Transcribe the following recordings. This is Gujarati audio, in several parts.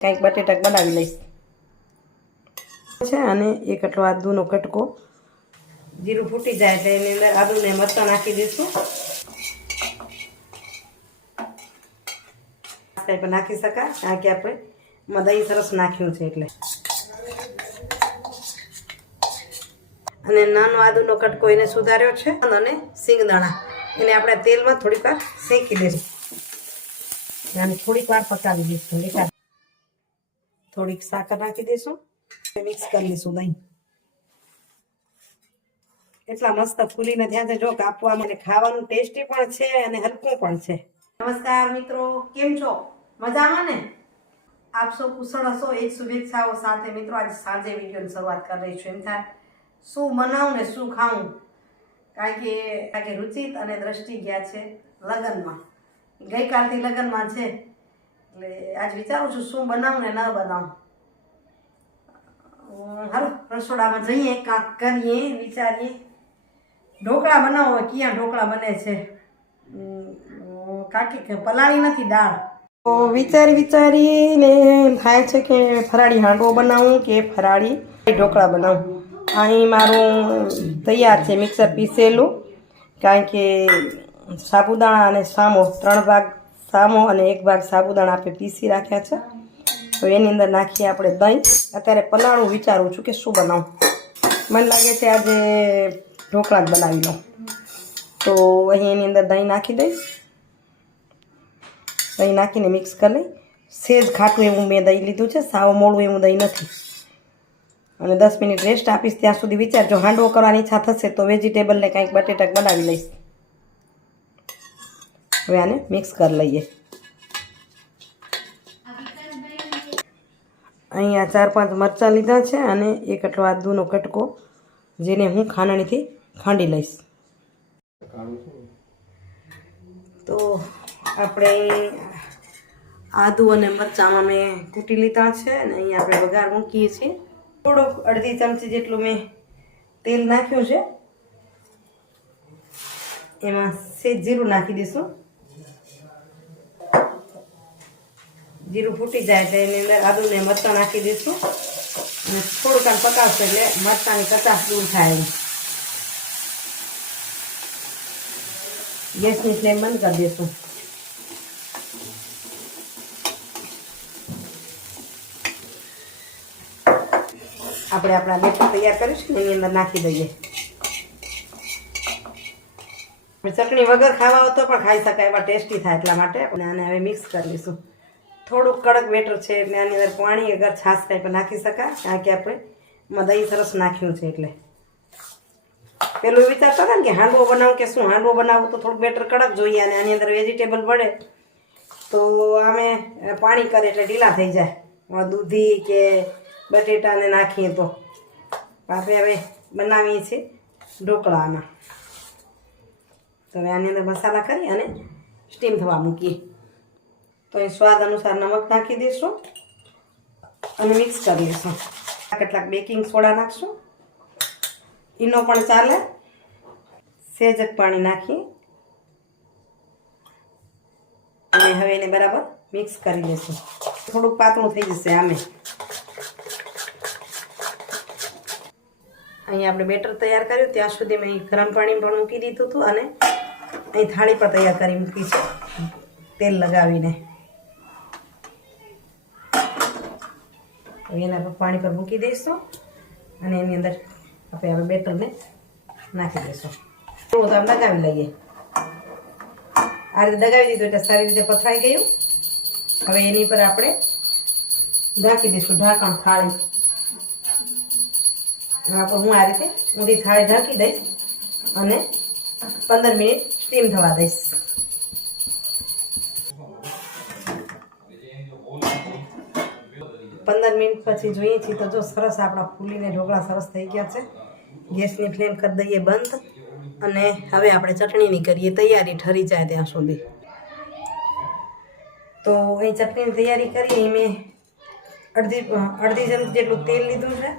કંઈક બટેટા બનાવી લઈશ. છે અને એક આટલો આદુનો કટકો. જીરું ફૂટી જાય એટલે એની અંદર આદુને મરચાં નાખી દઈશું. કંઈ નાખી શકાય, કારણ કે આપણે દહીં સરસ નાખ્યું છે એટલે. અને નાનો આદુનો કટકો એને સુધાર્યો છે. અને સિંગદાણા એને આપણે તેલમાં થોડીક વાર શેકી દઈશું અને થોડીક વાર પકાવી દઈશું થોડીક સાકર નાખી દઈશું મિક્સ કરી લઈશું દહીં. એટલા મસ્ત ફૂલીને ત્યાં જો કાપવા મને ખાવાનું ટેસ્ટી પણ છે અને હલકું પણ છે. નમસ્કાર મિત્રો, કેમ છો? મજામાં ને? આપ કુશળ હશો એ શુભેચ્છાઓ સાથે. મિત્રો, આજે સાંજે વિડીયોની શરૂઆત કરી રહી છું એમ થાય, શું બનાવું ને શું ખાવું? કારણ કે કારણ કે રુચિત અને દ્રષ્ટિ ગયા છે લગ્નમાં. ગઈકાલથી લગ્નમાં છે. એટલે આજ વિચારું છું શું બનાવું ને ન બનાવું. હાલો, રસોડામાં જઈએ, કાંક કરીએ, વિચારીએ. ઢોકળા બનાવો, ક્યાં ઢોકળા બને છે? કાકી કે પલાળી નથી દાળ? તો વિચારી વિચારીને થાય છે કે ફરાળી હાંડવો બનાવું કે ફરાળી ઢોકળા બનાવું. અહીં મારું તૈયાર છે મિક્સર પીસેલું. કારણ કે સાબુદાણા અને સામો ત્રણ ભાગ સામો અને એક ભાગ સાબુદાણા આપણે પીસી રાખ્યા છે. તો એની અંદર નાખીએ આપણે દહીં. અત્યારે પલાળું વિચારું છું કે શું બનાવું. મને લાગે છે આજે ઢોકળા જ બનાવી લઉં. તો અહીં એની અંદર દહીં નાખી દઈશ. દહીં નાખીને મિક્સ કરી લઈ. સેજ ખાટું એવું મેં દહીં લીધું છે, સાવ મોડું એવું દહીં નથી. અને દસ મિનિટ રેસ્ટ આપીશ, ત્યાં સુધી વિચારજો. હાંડવો કરવાની ઈચ્છા થશે તો વેજીટેબલને કાંઈક બટેટાક બનાવી લઈશ. હવે આને મિક્સ કરી લઈએ. અહીંયા ચાર પાંચ મરચાં લીધા છે અને એક આટલો આદુનો કટકો, જેને હું ખાંડણીથી ખાંડી લઈશ. તો આપણે આદુ અને મરચાંમાં મેં કૂટી લીધા છે અને અહીંયા આપણે વઘાર મૂકીએ છીએ. થોડુંક અડધી ચમચી જેટલું મેં તેલ નાખ્યું છે. એમાં સેજ જીરું નાખી દઈશું. જીરું ફૂટી જાય એટલે એની અંદર આદુ ને મરચાં નાખી દઈશું. અને થોડુંક આમ પકાવશે એટલે મરચાંની કચાશ દૂર થાય ગેસની ફ્લેમ બંધ કરી દઈશું. આપણે આપણા બેટર તૈયાર કરીશું ને એની અંદર નાખી દઈએ. ચટણી વગર ખાવા હોય તો પણ ખાઈ શકાય એવા ટેસ્ટી થાય એટલા માટે. અને આને હવે મિક્સ કરી લઈશું. થોડુંક કડક બેટર છે એટલે આની અંદર પાણી અગર છાશ કાંઈ પણ નાખી શકાય, કારણ કે આપણે એમાં દહીં સરસ નાખ્યું છે એટલે. પેલું વિચારતા હતા ને કે હાંડવો બનાવું કે શું? હાંડવો બનાવું તો થોડુંક બેટર કડક જોઈએ અને આની અંદર વેજીટેબલ પડે તો અમે પાણી કરે એટલે ઢીલા થઈ જાય. દૂધી કે બટેટાને નાખીએ તો. આપણે હવે બનાવીએ છીએ ઢોકળાના. તો હવે આની અંદર મસાલા કરી અને સ્ટીમ થવા મૂકીએ. તો અહીં સ્વાદ અનુસાર નમક નાખી દઈશું અને મિક્સ કરી લઈશું કેટલાક બેકિંગ સોડા નાખશું. ઈનો પણ ચાલે. સેજ પાણી નાખી. અને હવે એને બરાબર મિક્સ કરી લઈશું થોડુંક પાતળું થઈ જશે આમે. અહીં આપણે બેટર તૈયાર કર્યું. ત્યાં સુધી મેં ગરમ પાણી પણ મૂકી દીધું હતું અને અહીં થાળી પણ તૈયાર કરી મૂકી છે. તેલ લગાવીને. હવે એના પર પાણી પર મૂકી દઈશું અને એની અંદર આપણે હવે બેટરને નાખી દઈશું. થોડું તો આમ દગાવી લઈએ. આ રીતે દગાવી દીધું એટલે સારી રીતે પથરાઈ ગયું. હવે એની પર આપણે ઢાંકી દઈશું, ઢાંકણ થાળી. આપણે હું આ રીતે ઊંધી થાળી ઢાંકી દઈશ અને પંદર મિનિટ સ્ટીમ થવા દઈશ પંદર મિનિટ પછી જોઈએ છીએ તો જો સરસ આપણા ફૂલીને ઢોકળા સરસ થઈ ગયા છે. ગેસની ફ્લેમ કરી દઈએ બંધ અને હવે આપણે ચટણીની કરીએ તૈયારી ઠરી જાય ત્યાં સુધી. તો અહીં ચટણીની તૈયારી કરીએ મેં અડધી અડધી ચમચી જેટલું તેલ લીધું છે.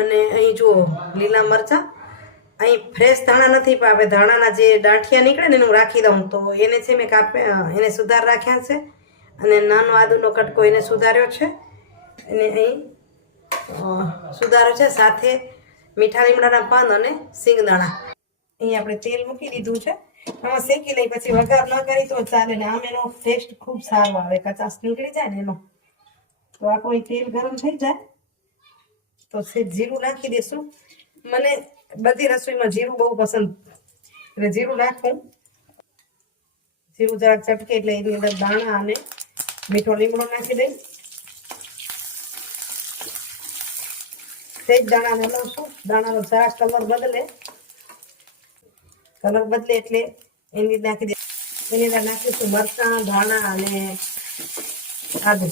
અને અહીં જુઓ, લીલા મરચાં. અહીં ફ્રેશ ધાણા નથી, પણ આપણે ધાણાના જે ડાંઠિયા નીકળે ને એનું રાખી દઉં. તો એને છે મેં કાપે, એને સુધાર રાખ્યા છે. અને નાનો આદુનો કટકો એને સુધાર્યો છે. અને અહીં સુધારો છે. સાથે મીઠા લીમડાના પાન અને સિંગદાણા અહીં આપણે તેલ મૂકી દીધું છે. આમાં શેકી લઈ પછી વઘાર ન કરી તો ચાલે ને આમ એનો ટેસ્ટ ખૂબ સારો આવે. કચાસ નીકળી જાય ને એનો. તો આપણું કોઈ તેલ ગરમ થઈ જાય તો જીરું નાખી દઈશું મને બધી રસોઈમાં જીરું બહુ પસંદ. એટલે જીરું નાખું. જીરું જરાક ચટકે એટલે એની અંદર દાણા અને મીઠો લીમડો નાખી દઈ તેજ દાણા છું દાણાનો સરસ કલર બદલે. કલર બદલે એટલે એની નાખી એની અંદર નાખીશું મરચાં, ધાણા અને આદુ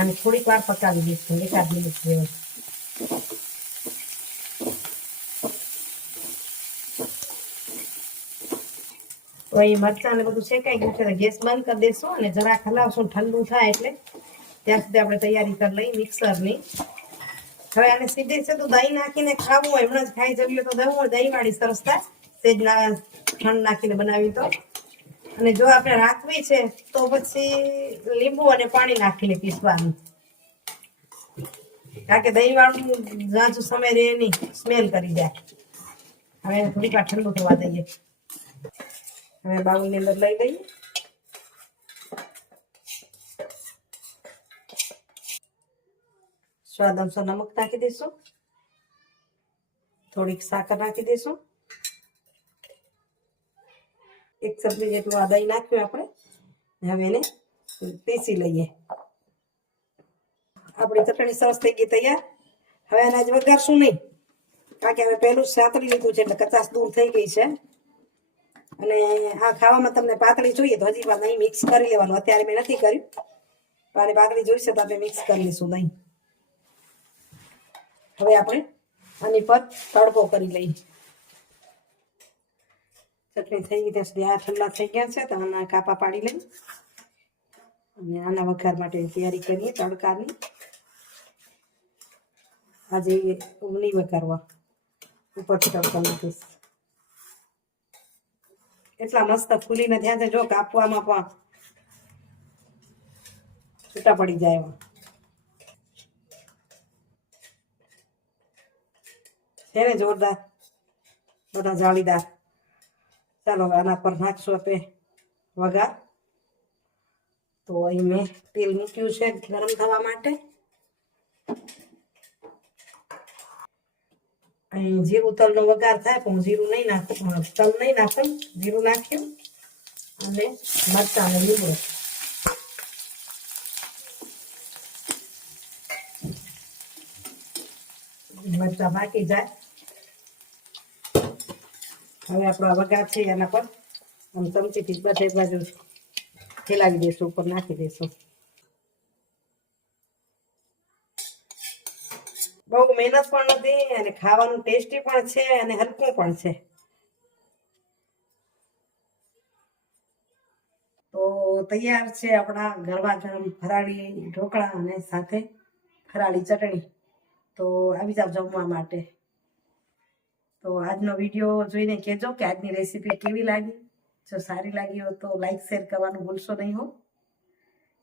અને થોડીક વાર પકાવી દઈશું. એકાદ મિનિટ જેવું. તો મરચાં ને બધું શેકાઈ ગયું છે ગેસ બંધ કરી દઈશું અને જરાક હલાવશું ઠંડુ થાય એટલે. ત્યાં સુધી આપણે તૈયારી કરી લઈ મિક્સરની. હવે આને સીધે સીધું દહીં નાખીને ખાવું હોય, હમણાં જ ખાઈ જઈએ તો દહીં હોય દહીં વાળી સરસ થાય. સેજ ખંડ નાખીને બનાવી તો. અને જો આપણે રાખવી છે, તો પછી લીંબુ અને પાણી નાખીને પીસવાનું. કારણ કે દહીં વાળું જાજુ સમય રહે નહીં, સ્મેલ કરી જાય. હવે થોડીક વાર ઠંડુ થવા દઈએ. હવે બાઉલની અંદર લઈ લઈએ. સ્વાદ અનુસાર નમક નાખી દઈશું. થોડીક સાકર નાખી દઈશું. એક ચમચી જેટલું આ દહીં નાખ્યું આપણે. હવે એને પીસી લઈએ. આપણી ચટણી સરસ થઈ ગઈ તૈયાર. હવે આને આજ વઘારશું નહીં. કારણ કે હવે પહેલું સાતરી લીધું છે એટલે કચાસ દૂર થઈ ગઈ છે. અને આ ખાવામાં તમને પાતળી જોઈએ તો હજી પણ દહીં મિક્સ કરી લેવાનું. અત્યારે મેં નથી કર્યું. આની પાતળી જોઈશે તો આપણે મિક્સ કરી લઈશું દહીં. હવે આપણે આની પર તડકો કરી લઈએ. ચટણી થઈ ગઈ, ત્યાં સુધી આ ઠંડા થઈ ગયા છે, તો આના કાપા પાડી લઈ અને આના વઘાર માટે તૈયારી કરીએ તડકાની. આજે નહીં વઘારવા. ઉપરથી તડકો નાખીશ. એટલા મસ્ત ફૂલીને ત્યાં છે, જો કાપવામાં પણ છૂટા પડી જાય એવા છે ને જોરદાર? બધા જાળીદાર. ચાલો આના પર નાખશું આપણે વઘાર. તો અહીં મેં તેલ મૂક્યું છે ગરમ થવા માટે. અહીં જીરું તલનો વઘાર થાય, પણ હું જીરું નહીં નાખું તલ નહીં નાખું. જીરું નાખ્યું અને મરચાં અને લીમડો મરચાં બાકી જાય. હવે આપણો વઘાર છે એના પર. આમ ચમચીથી બધે બાજુ ફેલાવી દઈશું ઉપર નાખી દઈશું બહુ મહેનત પણ નથી અને ખાવાનું ટેસ્ટી પણ છે અને હલકું પણ છે. તો તૈયાર છે આપણા ગરવા ગરમ ફરાળી ઢોકળા અને સાથે ફરાળી ચટણી. તો આવી જાવ જમવા માટે. તો આજનો વીડિયો જોઈને કહેજો કે આજની રેસીપી કેવી લાગી? જો સારી લાગી હોય તો લાઈક, શેર કરવાનું ભૂલશો નહીં હો.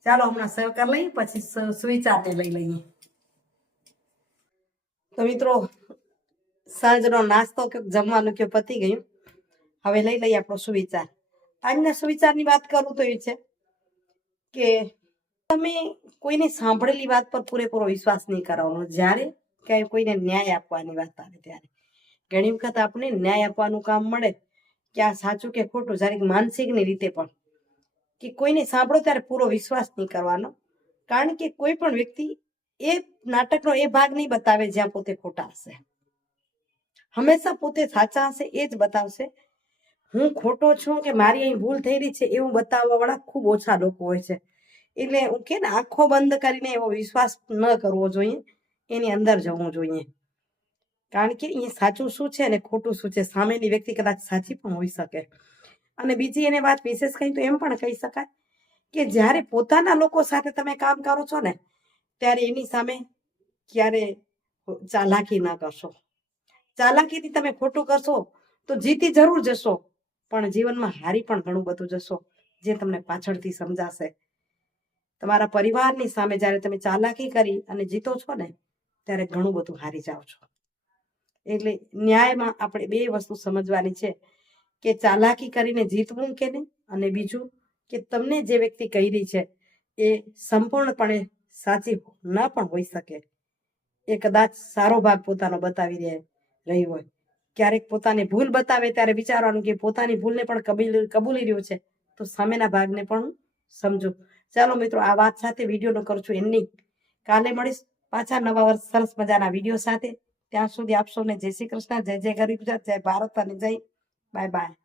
ચાલો હમણાં સર્વ કરી લઈએ પછી સુવિચારને લઈ લઈએ. તો મિત્રો, સાંજનો નાસ્તો કે જમવાનું કે પતી ગયું? હવે લઈ લઈએ આપણો સુવિચાર. આજના સુવિચારની વાત કરું તો એ છે કે તમે કોઈને સાંભળેલી વાત પર પૂરેપૂરો વિશ્વાસ નહીં કરવાનો જ્યારે ક્યાંય કોઈને ન્યાય આપવાની વાત આવે ત્યારે. ઘણી વખત આપણે ન્યાય આપવાનું કામ મળે કે આ સાચું કે ખોટું જ્યારે માનસિકની રીતે પણ. કે કોઈને સાંભળો ત્યારે પૂરો વિશ્વાસ નહીં કરવાનો. કારણ કે કોઈ પણ વ્યક્તિ એ નાટકનો એ ભાગ નહીં બતાવે જ્યાં પોતે ખોટા હશે. હંમેશા પોતે સાચા હશે એ જ બતાવશે. હું ખોટો છું કે મારી અહીં ભૂલ થઈ રહી છે એવું બતાવવા વાળા ખૂબ ઓછા લોકો હોય છે. એટલે હું કે ને આંખો બંધ કરીને એવો વિશ્વાસ ન કરવો જોઈએ. એની અંદર જવું જોઈએ. કારણ કે એ સાચું શું છે અને ખોટું શું છે? સામેની વ્યક્તિ કદાચ સાચી પણ હોઈ શકે. અને બીજી એને વાત વિશેષ કહી તો એમ પણ કહી શકાય કે જ્યારે પોતાના લોકો સાથે તમે કામ કરો છો ને, ત્યારે એની સામે ક્યારે ચાલાકી ન કરશો. ચાલાકીથી તમે ખોટું કરશો તો જીતી જરૂર જશો, પણ જીવનમાં હારી પણ ઘણું બધું જશો, જે તમને પાછળથી સમજાશે. તમારા પરિવારની સામે જ્યારે તમે ચાલાકી કરી અને જીતો છો ને, ત્યારે ઘણું બધું હારી જાઓ છો. એટલે ન્યાયમાં આપણે બે વસ્તુ સમજવાની છે, કે ચાલાકી કરીને જીતવું કે નહીં? અને બીજું, કે તમને જે વ્યક્તિ કહી રહી છે, એ સંપૂર્ણપણે સાચી ન પણ હોઈ શકે. એ કદાચ સારો ભાગ પોતાનો બતાવી રહે હોય. ક્યારેક પોતાની ભૂલ બતાવે ત્યારે વિચારવાનું કે પોતાની ભૂલને પણ કબીલ, કબૂલી રહ્યું છે, તો સામેના ભાગને પણ સમજો. ચાલો મિત્રો, આ વાત સાથે વિડીયોનો કરું છું એની કાલે મળીશ પાછા નવા વર્ષ, સરસ મજાના વીડિયો સાથે. ત્યાં સુધી આપશો ને. જય શ્રી કૃષ્ણ, જય જય ગરીબ જય ભારત અને જય, બાય બાય.